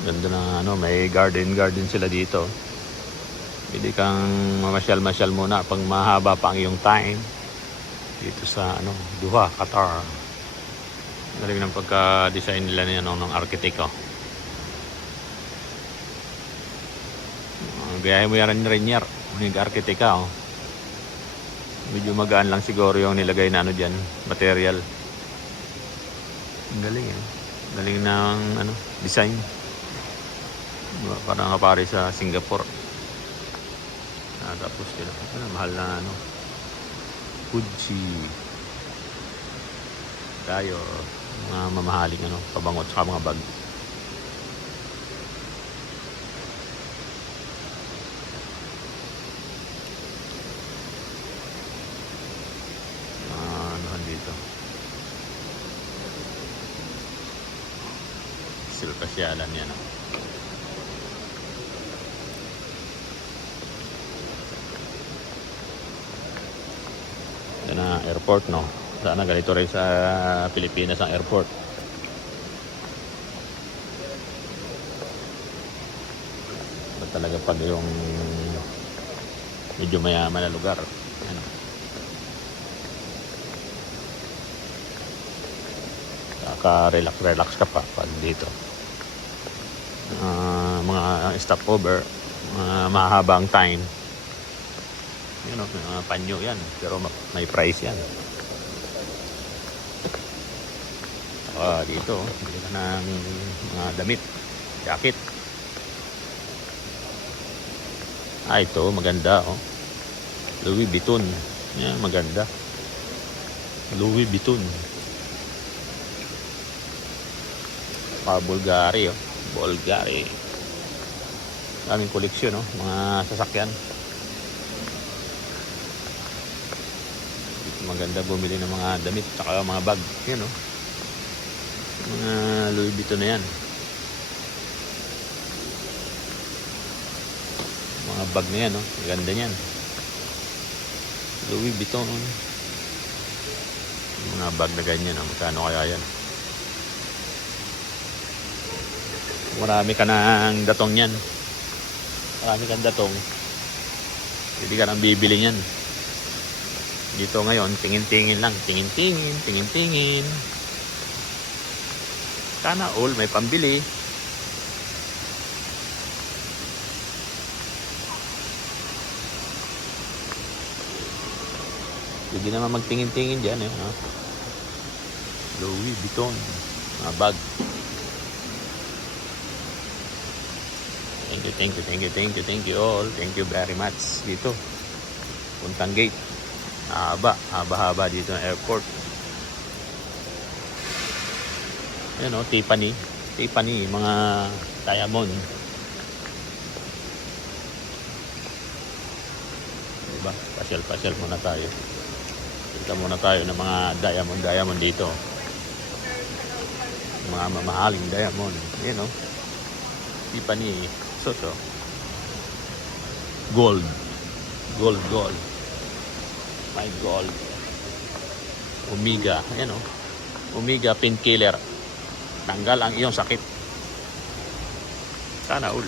Ganda ng ano, may garden sila dito. Pwede kang mamasyal-masyal muna pag mahaba pa ang iyong time dito sa ano, Doha, Qatar. Galing ng pagka-design nila niyan ng architect, oh. Gayahin mo yan rin yan, architect ka, oh. Medyo magaan lang siguro yung nilagay na ano dyan, material. Ang galing, eh. Galing ng ano, design. Parang kapare sa Singapore. Tapos ano, mahal na ano, Gucci tayo, mga mamahaling ano, pabangot sa mga bag. Ano dito, sila pasyalan yan, oh. Yan na airport, no? Sana ganito rin sa Pilipinas ang airport. Ba't talaga pag yung medyo mayaman na lugar, ano, relax ka pa pag dito. Mga stopover, mahabang time, you know, panyo yan, pero may price yan. Dito bili ka ng mga damit, jacket. Ito maganda, oh. Louis Vuitton yan, maganda. Louis Vuitton. Bulgari, oh. Bulgari. Daming koleksyon, oh, mga sasakyan. Maganda bumili ng mga damit saka mga bag, yan, oh. Mga Louis Vuitton na yan. Mga bag na yan, oh. Maganda yan. Louis Vuitton. Mga bag na ganyan, oh. Magkano kaya yan? Marami ka ng datong yan. Marami kang datong. Hindi ka nang bibili yan. Dito ngayon, tingin-tingin lang. Tingin-tingin, tingin-tingin. Sana all may pambili. Pwede naman magtingin-tingin dyan, eh. Louis Vuitton. Mga bag. Thank you all. Thank you very much. Dito, puntang gate. Haba dito ng airport. Yan, oh, Tiffany, mga diamond. Diba? Pasyal muna tayo. Kita muna tayo ng mga diamond dito. Mga mamahaling diamond. Yan, oh. Tiffany, so. Gold. My gold. Omega, ayan, oh. Omega painkiller. Tanggal ang iyong sakit. Sana all.